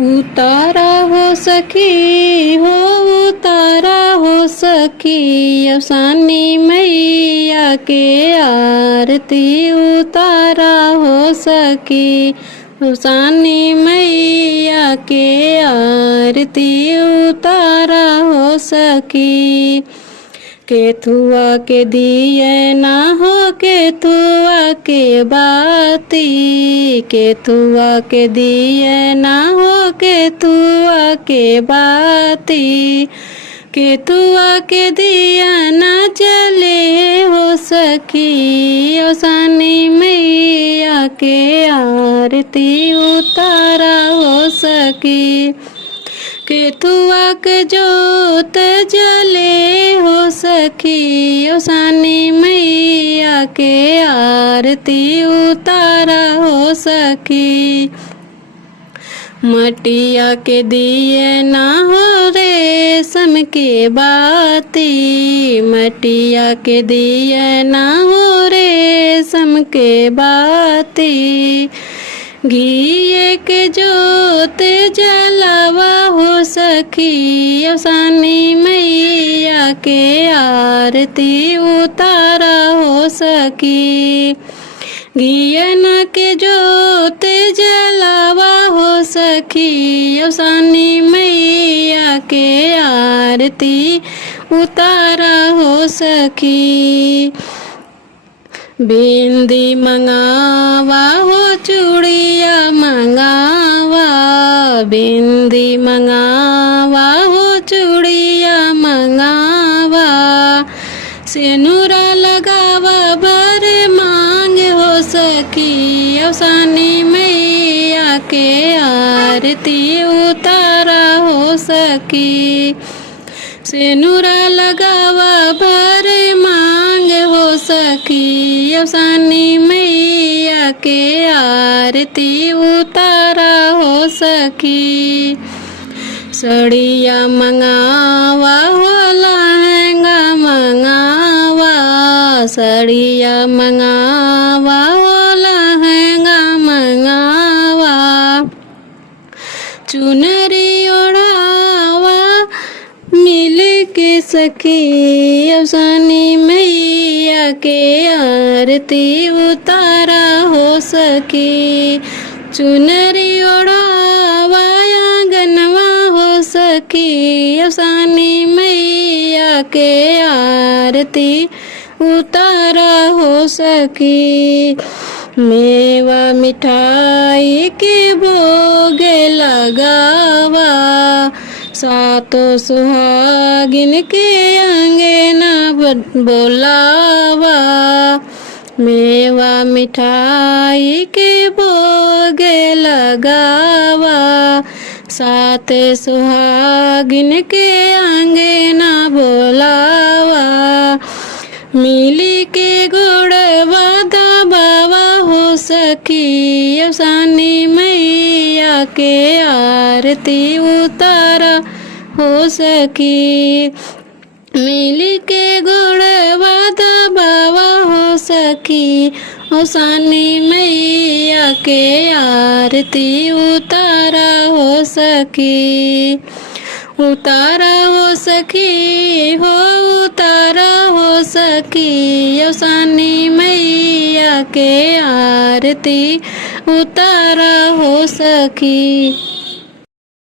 उतारा हो सखी हो, उतारा हो सखी, अवसानी मैया के आरती उतारा हो सखी, अवसानी मैया के आरती उतारा हो सखी। केथुआ के दिए ना हो, केथुआ के बाती, केथुआ के दिए ना हो, केथुआ के बाती, केथुआ के दिया ना जले हो सखी, अवसानी मैया के आरती उतारा हो सखी। केथुआ के जोत जले हो सखी, अवसानी मैया के आरती उतारा हो सखी। मटिया के दिए ना हो रेशम के बाती, मटिया के दिए ना हो रेशम के बाती, घिए के जोत जलावा हो सखी, अवसानी मैया के आरती उतारा हो सखी। घियन के जोत जलावा हो सखी, अवसानी मैया के आरती उतारा हो सखी। बिंदी मंगावा हो, चूड़िया मंगावा, बिंदी मंगावा हो, चूड़िया मंगावा, सिनुरा लगावा बर मांग हो सखी, अवसानी मैया के आरती उतारा हो सखी। सिनुरा लगावा भर मांग हो सखी, अवसानी मैया के आरती उतारा हो सखी। सड़िया मंगावा हो, लहंगा मंगावा, सड़िया मंगावा हो, लहंगा मंगावा, चुनरी ओढ़ावा मिल के सखी, अवसानी मैया के आरती उतारा हो सखी। चुनरी ओढ़ावा आंगनवा हो सखी, अवसानी मैया के आरती उतारा हो सखी। मेवा मिठाई के भोग लगावा, सातों सुहागिन के अंगना बोलावा, मेवा मिठाई के भोग लगावा, सात सुहागिन के अंगना बोलावा, मिली के गुड़वा दबावा हो सखी, अवसानी मैया के आरती उतारा हो सखी। मिली के गुड़वा दबावा हो सखी, अवसानी मैया के आरती उतारा हो सखी। उतारा हो सखी हो, उतारा हो सखी, अवसानी मैया के आरती उतारा हो सखी।